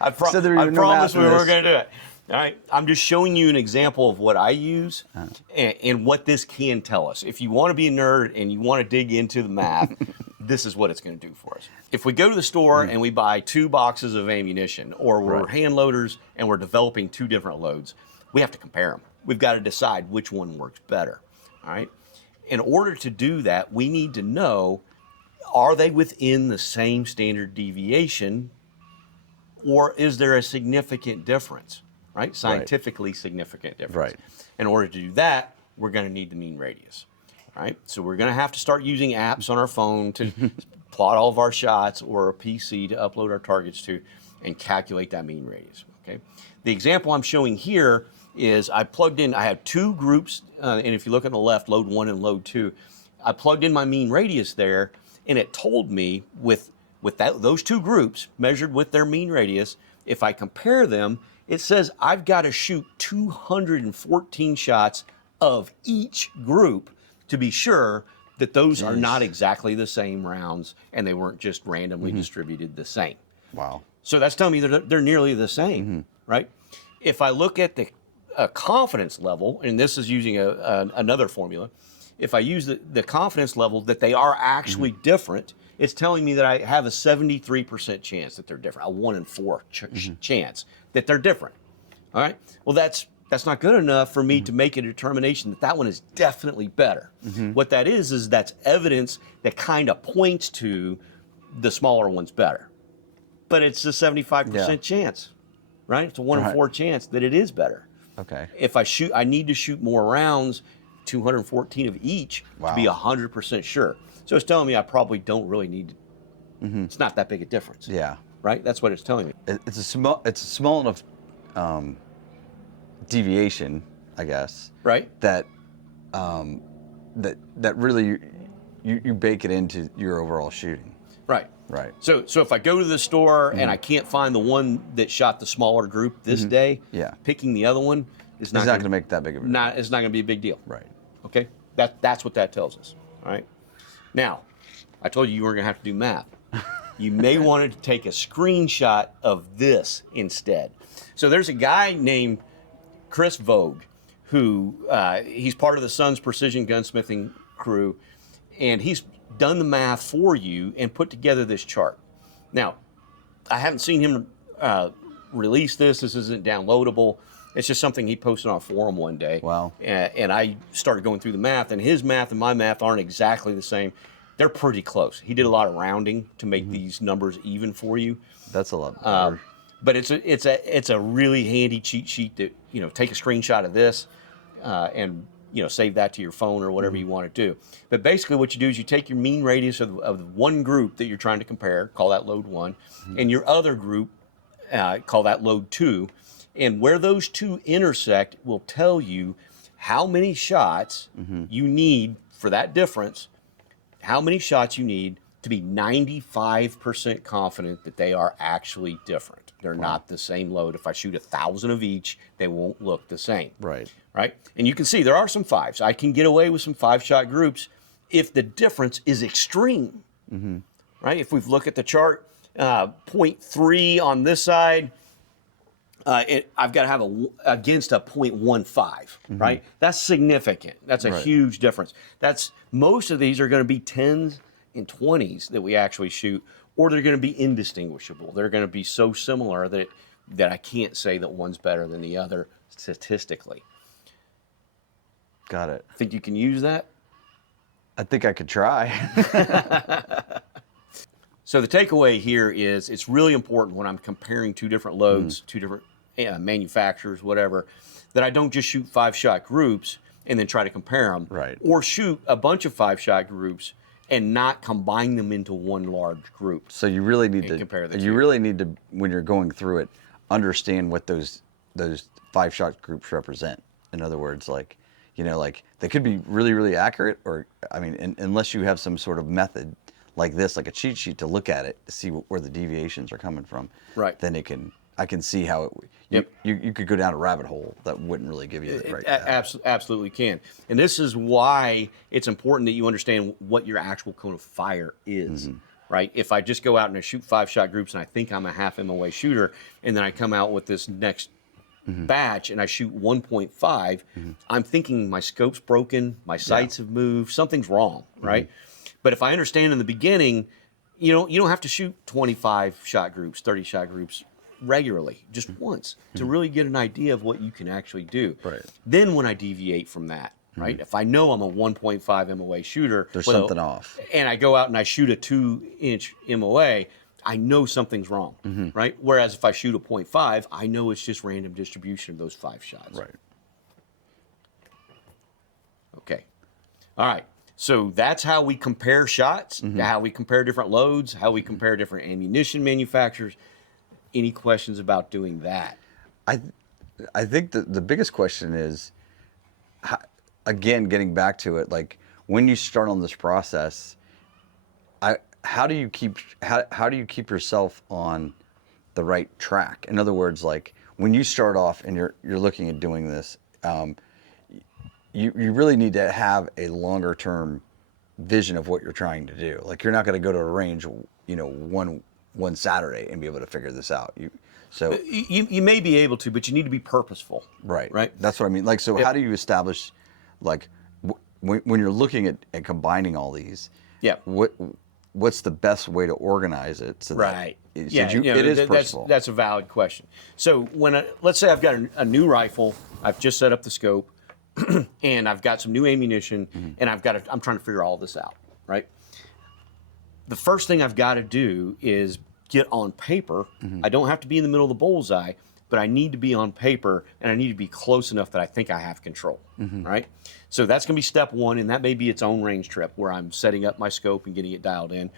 I promise we were going to do it. All right. I'm just showing you an example of what I use and what this can tell us. If you want to be a nerd and you want to dig into the math, this is what it's going to do for us. If we go to the store and we buy 2 boxes of ammunition, or we're hand loaders and we're developing 2 different loads, we have to compare them. We've got to decide which one works better. All right. In order to do that, we need to know, are they within the same standard deviation, or is there a significant difference? Right? Scientifically significant difference. Right. In order to do that, we're going to need the mean radius. Right? So we're going to have to start using apps on our phone to plot all of our shots, or a PC to upload our targets to. and calculate that mean radius. Okay. The example I'm showing here is I plugged in, I have two groups, and if you look on the left, load 1 and load 2, I plugged in my mean radius there, and it told me with those two groups measured with their mean radius, if I compare them, it says I've got to shoot 214 shots of each group to be sure that those are not exactly the same rounds and they weren't just randomly distributed the same. Wow. So that's telling me that they're nearly the same, right? If I look at the confidence level, and this is using another formula, if I use the confidence level that they are actually different, it's telling me that I have a 73% chance that they're different, a 1 in 4 chance that they're different. All right. Well, that's not good enough for me to make a determination that that one is definitely better. What that is that's evidence that kind of points to the smaller one's better. But it's a 75% chance, right? It's a 1 in 4 chance that it is better. Okay. If I need to shoot more rounds, 214 of each, to be 100% sure. So it's telling me I probably don't really need to, it's not that big a difference. Yeah. Right? That's what it's telling me. It's a small enough deviation, I guess. Right? That that really you bake it into your overall shooting. Right. Right. So if I go to the store and I can't find the one that shot the smaller group this day, picking the other one is not going to make that big of a difference. It's not going to be a big deal. Right. Okay? That's what that tells us. All right? Now, I told you weren't going to have to do math. You may want to take a screenshot of this instead. So there's a guy named Chris Vogue who he's part of the Sun's precision gunsmithing crew, and he's done the math for you and put together this chart. Now, I haven't seen him release this. This isn't downloadable. It's just something he posted on a forum one day. Wow. And I started going through the math, and his math and my math aren't exactly the same. They're pretty close. He did a lot of rounding to make these numbers even for you. That's a lot better. But it's a really handy cheat sheet that, take a screenshot of this and save that to your phone or whatever you want to do. But basically what you do is you take your mean radius of one group that you're trying to compare, call that load 1, and your other group, call that load 2, and where those two intersect will tell you how many shots you need for that difference, how many shots you need to be 95% confident that they are actually different. They're not the same load. If I shoot 1,000 of each, they won't look the same. Right. Right? And you can see there are some 5s. I can get away with some 5-shot groups if the difference is extreme. Right? If we look at the chart, 0.3 on this side, I've got to have against a 0.15, right? That's significant. That's a huge difference. Most of these are going to be 10s and 20s that we actually shoot, or they're going to be indistinguishable. They're going to be so similar that I can't say that one's better than the other statistically. Got it. Think you can use that? I think I could try. So the takeaway here is it's really important when I'm comparing two different loads, two different manufacturers, whatever, that I don't just shoot 5-shot groups and then try to compare them. Right. Or shoot a bunch of 5-shot groups and not combine them into one large group. So you really need to compare the you two. really need to, when you're going through it, understand what those 5-shot groups represent. In other words, like they could be really, really accurate, or unless you have some sort of method like this, like a cheat sheet to look at it to see where the deviations are coming from. Right. Then I can see how you could go down a rabbit hole that wouldn't really give you the right. Absolutely can. And this is why it's important that you understand what your actual cone of fire is. Right? If I just go out and I shoot 5-shot groups and I think I'm a half MOA shooter, and then I come out with this next batch and I shoot 1.5, I'm thinking my scope's broken, my sights have moved, something's wrong, right? But if I understand in the beginning, you don't have to shoot 25-shot groups, 30-shot groups regularly, just once, to really get an idea of what you can actually do. Right. Then when I deviate from that, right? If I know I'm a 1.5 MOA shooter, There's something off. And I go out and I shoot a 2-inch MOA, I know something's wrong, right? Whereas if I shoot a 0.5, I know it's just random distribution of those 5 shots. Right. Okay. All right. So that's how we compare shots, how we compare different loads, how we compare different ammunition manufacturers. Any questions about doing that? I think the biggest question is, again, getting back to it, like when you start on this process, how do you keep yourself on the right track? In other words, like when you start off and you're looking at doing this, you really need to have a longer term vision of what you're trying to do. Like you're not going to go to a range, one Saturday and be able to figure this out. You may be able to, but you need to be purposeful. Right. Right. That's what I mean. Like, so how do you establish, like, when you're looking at combining all these? Yeah. What's the best way to organize it? So Right. That, yeah. it is purposeful. That's a valid question. So let's say I've got a new rifle, I've just set up the scope, and I've got some new ammunition, and I'm trying to figure all this out. Right. The first thing I've got to do is get on paper. I don't have to be in the middle of the bullseye, but I need to be on paper, and I need to be close enough that I think I have control, right? So that's going to be step one, and that may be its own range trip where I'm setting up my scope and getting it dialed in.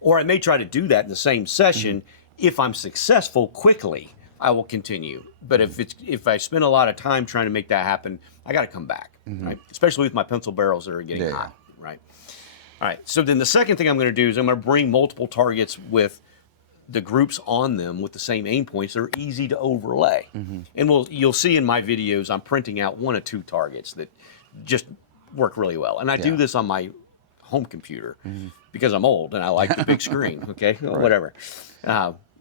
Or I may try to do that in the same session. If I'm successful quickly, I will continue. But if I spend a lot of time trying to make that happen, I got to come back, right? Especially with my pencil barrels that are getting hot, right? All right, so then the second thing I'm going to do is I'm going to bring multiple targets with the groups on them with the same aim points. They're easy to overlay. And you'll see in my videos, I'm printing out 1 or 2 targets that just work really well. And I do this on my home computer because I'm old and I like the big screen, okay? Right. Whatever.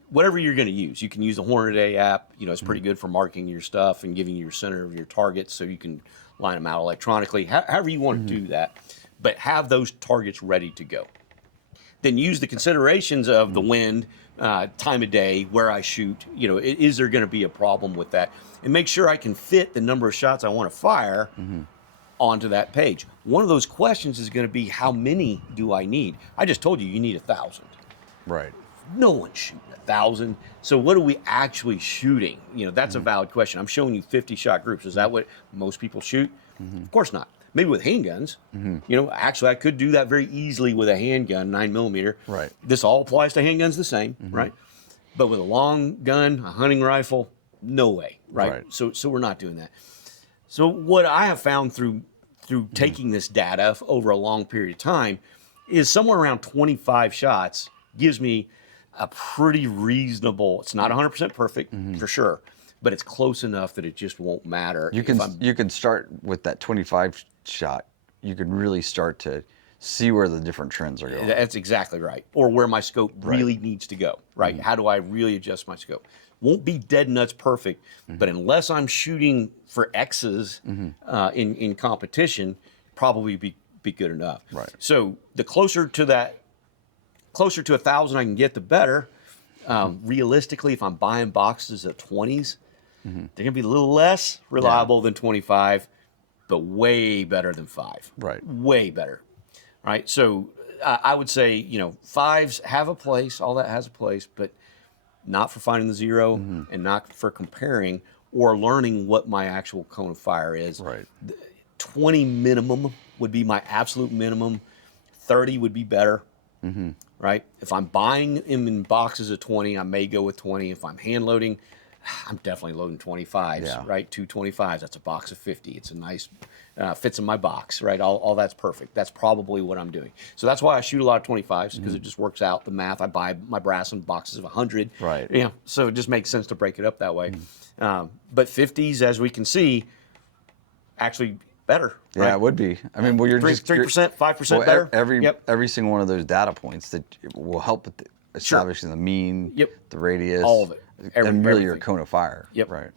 Whatever you're going to use. You can use the Hornady app. It's pretty good for marking your stuff and giving you your center of your targets so you can line them out electronically, however you want to do that. But have those targets ready to go. Then use the considerations of the wind, time of day, where I shoot. Is there going to be a problem with that? And make sure I can fit the number of shots I want to fire onto that page. One of those questions is going to be, how many do I need? I just told you need 1,000. Right. No one's shooting 1,000. So what are we actually shooting? That's a valid question. I'm showing you 50-shot groups. Is that what most people shoot? Of course not. Maybe with handguns. Actually, I could do that very easily with a handgun, 9mm. Right. This all applies to handguns the same, right? But with a long gun, a hunting rifle, no way, right? So we're not doing that. So what I have found through taking this data over a long period of time is somewhere around 25 shots gives me a pretty reasonable. It's not 100% perfect for sure, but it's close enough that it just won't matter. You can start with that 25 shot. You can really start to see where the different trends are going. That's exactly right. Or where my scope really needs to go, right? How do I really adjust my scope? Won't be dead nuts perfect, but unless I'm shooting for X's in competition, probably be good enough. Right. So the closer to 1,000 I can get, the better. Realistically, if I'm buying boxes of 20s, they're going to be a little less reliable than 25, but way better than 5. Right. Way better. Right. So I would say, 5s have a place. All that has a place, but not for finding the zero and not for comparing or learning what my actual cone of fire is. Right. 20 minimum would be my absolute minimum. 30 would be better. Right. If I'm buying them in boxes of 20, I may go with 20. If I'm hand loading, I'm definitely loading 25s, right? 2 25s. That's a box of 50. It's a nice, fits in my box, right? All that's perfect. That's probably what I'm doing. So that's why I shoot a lot of 25s because it just works out the math. I buy my brass in boxes of 100. Right. So it just makes sense to break it up that way. But 50s, as we can see, actually better. Yeah, right? It would be. I mean, well, you're 3%, 5% better. Every single one of those data points that will help with establishing the mean, the radius, all of it. And really your cone of fire. Right.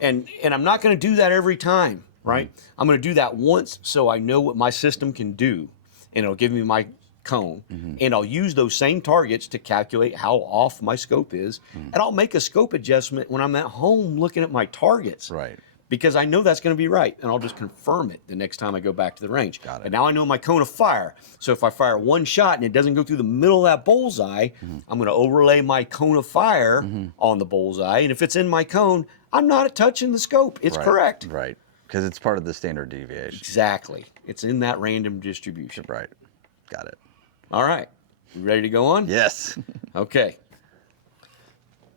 And I'm not going to do that every time, right? I'm going to do that once so I know what my system can do, and it'll give me my cone. And I'll use those same targets to calculate how off my scope is, and I'll make a scope adjustment when I'm at home looking at my targets. Right. Because I know that's going to be right, and I'll just confirm it the next time I go back to the range. Got it. And now I know my cone of fire. So if I fire one shot and it doesn't go through the middle of that bullseye, I'm going to overlay my cone of fire on the bullseye. And if it's in my cone, I'm not touching the scope. It's correct. Right. Because it's part of the standard deviation. Exactly. It's in that random distribution. Right. Got it. All right. You ready to go on? Yes. Okay.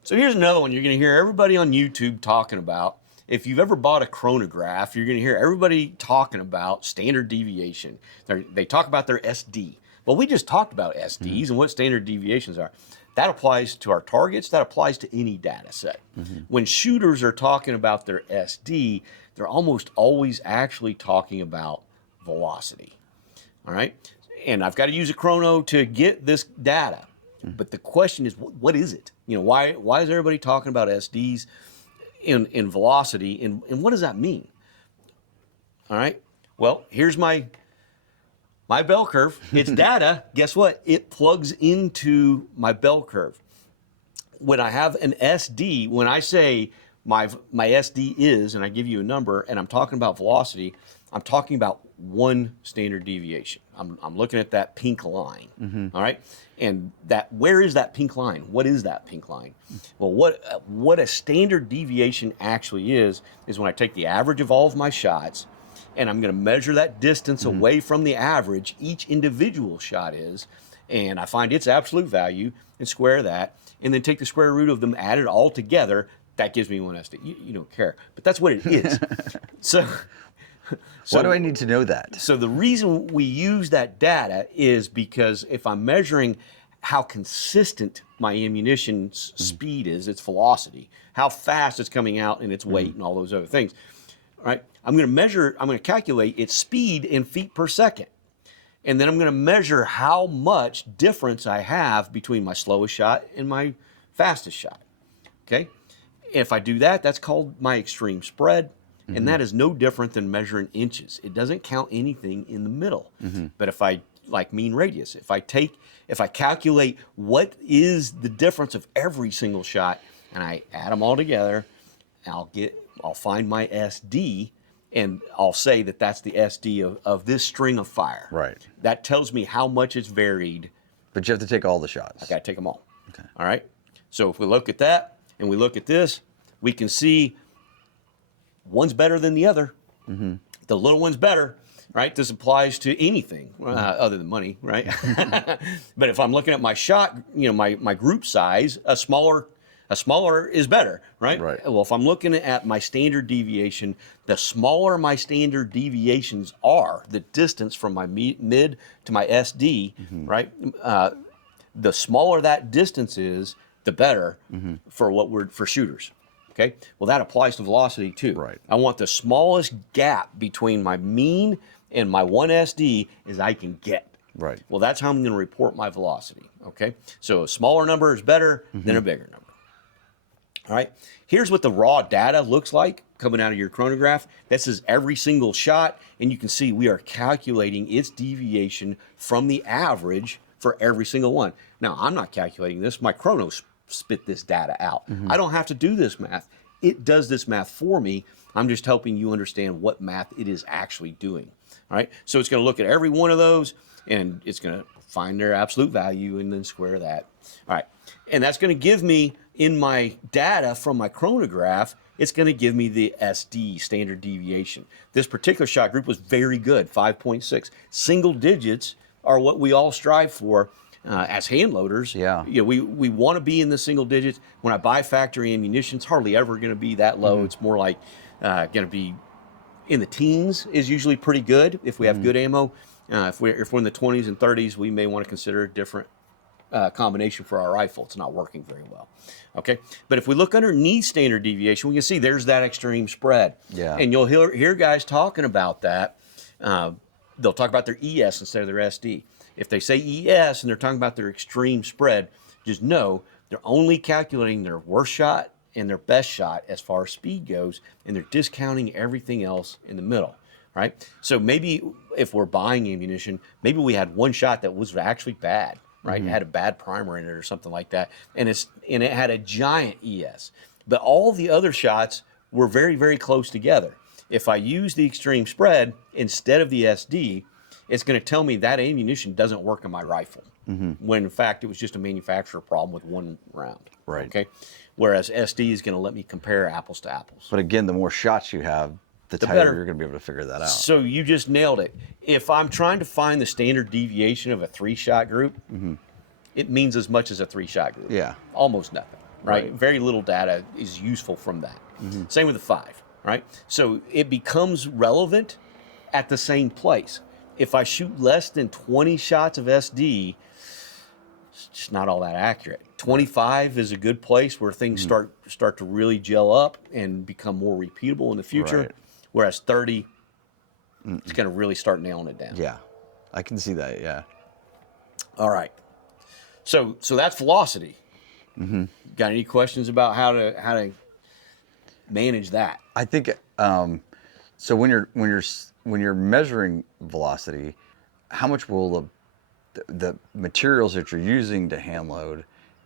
So here's another one you're going to hear everybody on YouTube talking about. If you've ever bought a chronograph, you're going to hear everybody talking about standard deviation. They talk about their SD. Well, we just talked about SDs and what standard deviations are. That applies to our targets. That applies to any data set. When shooters are talking about their SD, they're almost always actually talking about velocity. All right? And I've got to use a chrono to get this data. But the question is, what is it? You know, why is everybody talking about SDs in velocity, and what does that mean? All right. Well, here's my bell curve. It's data. Guess what? It plugs into my bell curve. When I have an SD, when I say my SD is, and I give you a number, and I'm talking about velocity, I'm talking about one standard deviation. I'm looking at that pink line. All right. And where is that pink line? What is that pink line? Well, what a standard deviation actually is when I take the average of all of my shots, and I'm going to measure that distance away from the average each individual shot is, and I find its absolute value and square that, and then take the square root of them, add it all together. That gives me one SD. You don't care, but that's what it is. So why do I need to know that? So the reason we use that data is because if I'm measuring how consistent my ammunition's speed is, its velocity, how fast it's coming out and its weight and all those other things, all right? I'm going to calculate its speed in feet per second. And then I'm going to measure how much difference I have between my slowest shot and my fastest shot, okay? If I do that, that's called my extreme spread. And that is no different than measuring inches. It doesn't count anything in the middle. But if I, like mean radius, if I calculate what is the difference of every single shot and I add them all together, I'll find my SD, and I'll say that that's the SD of this string of fire. Right. That tells me how much it's varied. But you have to take all the shots. I got to take them all. Okay. All right. So if we look at that and we look at this, we can see one's better than the other. The little one's better, right? This applies to anything other than money, right? But if I'm looking at my shot, you know, my group size, a smaller is better, right? Right. Well, if I'm looking at my standard deviation, the smaller my standard deviations are, the distance from my mid to my SD, right? The smaller that distance is, the better for shooters. Okay, well, that applies to velocity too. Right. I want the smallest gap between my mean and my 1 SD as I can get. Right. Well, that's how I'm going to report my velocity. Okay, so a smaller number is better than a bigger number. All right, here's what the raw data looks like coming out of your chronograph. This is every single shot, and you can see we are calculating its deviation from the average for every single one. Now, I'm not calculating this. My chrono spit this data out. I don't have to do this math. It does this math for me. I'm just helping you understand what math it is actually doing. All right, so it's going to look at every one of those, and it's going to find their absolute value and then square that. All right, and that's going to give me, in my data from my chronograph, it's going to give me the SD, standard deviation. This particular shot group was very good, 5.6. Single digits are what we all strive for as hand loaders. Yeah. You know, we want to be in the single digits. When I buy factory ammunition, it's hardly ever going to be that low. It's more like going to be in the teens is usually pretty good if we have good ammo. If we're in the 20s and 30s, we may want to consider a different combination for our rifle. It's not working very well. Okay, but if we look underneath standard deviation, we can see there's that extreme spread. Yeah. And you'll hear guys talking about that. They'll talk about their ES instead of their SD. If they say ES and they're talking about their extreme spread, just know they're only calculating their worst shot and their best shot as far as speed goes, and they're discounting everything else in the middle, right? So maybe if we're buying ammunition, maybe we had one shot that was actually bad, right? It had a bad primer in it or something like that, and it had a giant ES. But all the other shots were very, very close together. If I use the extreme spread instead of the SD, it's going to tell me that ammunition doesn't work in my rifle, when in fact it was just a manufacturer problem with one round. Right. Okay. Whereas SD is going to let me compare apples to apples. But again, the more shots you have, the tighter better. you're going to be able to figure that out. So you just nailed it. If I'm trying to find the standard deviation of a 3-shot group, it means as much as a 3-shot group. Yeah. Almost nothing. right? Right. Very little data is useful from that. Same with the 5, right? So it becomes relevant at the same place. If I shoot less than 20 shots of SD, it's just not all that accurate. 25 is a good place where things start to really gel up and become more repeatable in the future. Right. Whereas 30, it's going to really start nailing it down. Yeah, I can see that. Yeah. All right. So that's velocity. Got any questions about how to manage that? I think so. When you're measuring velocity, how much will the materials that you're using to hand load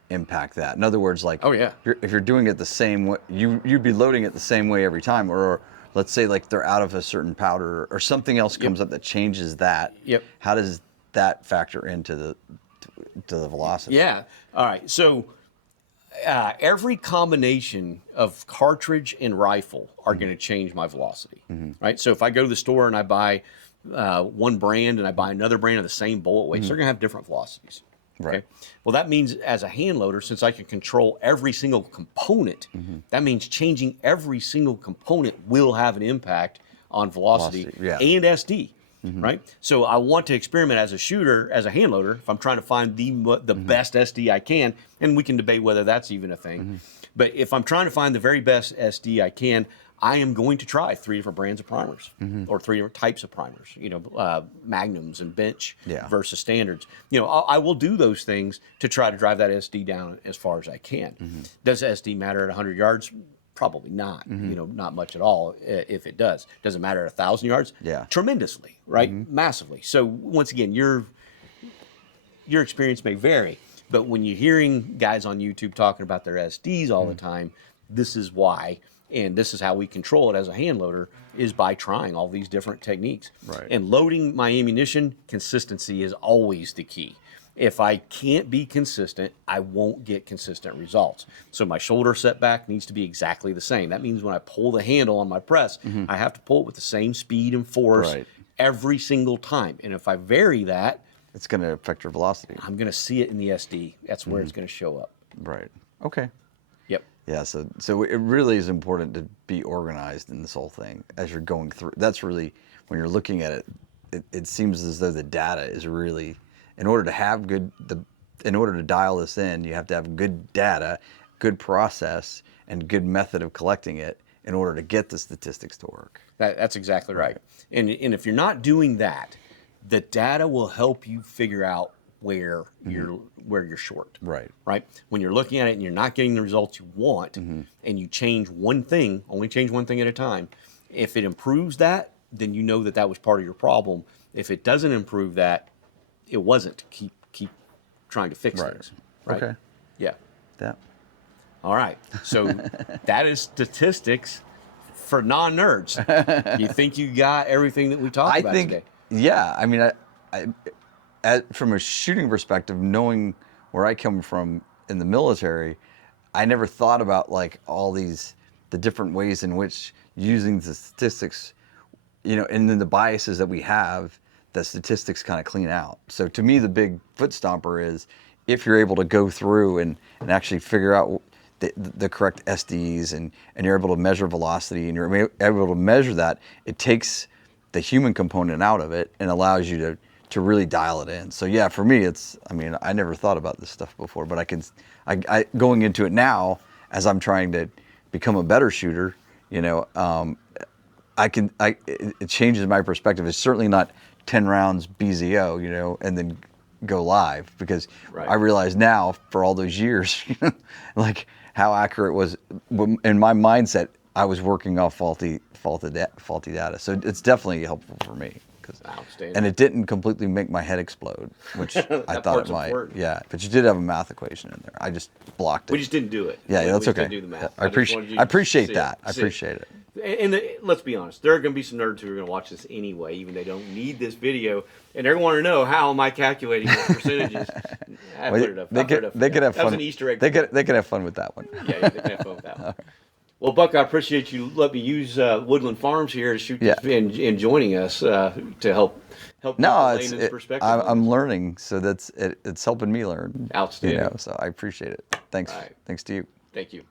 impact that? In other words, like, Oh, yeah. if you're doing it the same way, you'd be loading it the same way every time, or let's say like they're out of a certain powder or something else comes up that changes that. Yep. How does that factor into the velocity? Yeah. All right. So every combination of cartridge and rifle are going to change my velocity, right? So if I go to the store and I buy one brand and I buy another brand of the same bullet weights, they're going to have different velocities. Right. Okay. Well, that means as a hand loader, since I can control every single component, that means changing every single component will have an impact on velocity, yeah. and SD. Right. So I want to experiment as a shooter, as a hand loader, if I'm trying to find the best SD I can, and we can debate whether that's even a thing. But if I'm trying to find the very best SD I can, I am going to try 3 different brands of primers or 3 different types of primers, magnums and bench versus standards. I will do those things to try to drive that SD down as far as I can. Does SD matter at 100 yards? Probably not, not much at all if it does. Does it matter at 1,000 yards? Yeah. Tremendously, right? Massively. So once again, your experience may vary, but when you're hearing guys on YouTube talking about their SDs all the time, this is why, and this is how we control it as a hand loader, is by trying all these different techniques. Right. And loading my ammunition, consistency is always the key. If I can't be consistent, I won't get consistent results. So my shoulder setback needs to be exactly the same. That means when I pull the handle on my press, I have to pull it with the same speed and force every single time. And if I vary that, It's going to affect your velocity. I'm going to see it in the SD. That's where it's going to show up. Right. Okay. Yep. Yeah, so it really is important to be organized in this whole thing as you're going through. That's really, when you're looking at it, it seems as though the data is really, in order to dial this in, you have to have good data, good process, and good method of collecting it in order to get the statistics to work. That's exactly right. And if you're not doing that, the data will help you figure out where you're short. Right. Right. When you're looking at it and you're not getting the results you want, and you change one thing, only change one thing at a time. If it improves that, then you know that was part of your problem. If it doesn't improve that, it wasn't. Keep trying to fix things. Right. Okay. Yeah. Yeah. All right. So that is statistics for non-nerds. You think you got everything that we talked about today? Yeah. I mean, from a shooting perspective, knowing where I come from in the military, I never thought about like all the different ways in which using the statistics, and then the biases that we have, that statistics kind of clean out. So to me, the big foot stomper is if you're able to go through and actually figure out the correct SDs and you're able to measure velocity and you're able to measure that, it takes the human component out of it and allows you to really dial it in. So yeah, for me, I never thought about this stuff before, but I going into it now as I'm trying to become a better shooter, it changes my perspective. It's certainly not 10 rounds BZO, and then go live, because I realize now for all those years, like how accurate was in my mindset. I was working off faulty data. So it's definitely helpful for me. And it didn't completely make my head explode, which I thought it might. Important. Yeah, but you did have a math equation in there. I just blocked it. We just didn't do it. Yeah, that's okay. Do the math. I appreciate that. I appreciate it. And let's be honest, there are going to be some nerds who are going to watch this anyway, even they don't need this video, and they're going to want to know, how am I calculating the percentages? They could have fun. That was an Easter egg. They could have fun with that one. Yeah, they can have fun with that one. Well, Buck, I appreciate you let me use Woodland Farms here to shoot this and joining us to help layman's perspective. I'm learning, so it's helping me learn. Outstanding. So I appreciate it. Thanks. Right. Thanks to you. Thank you.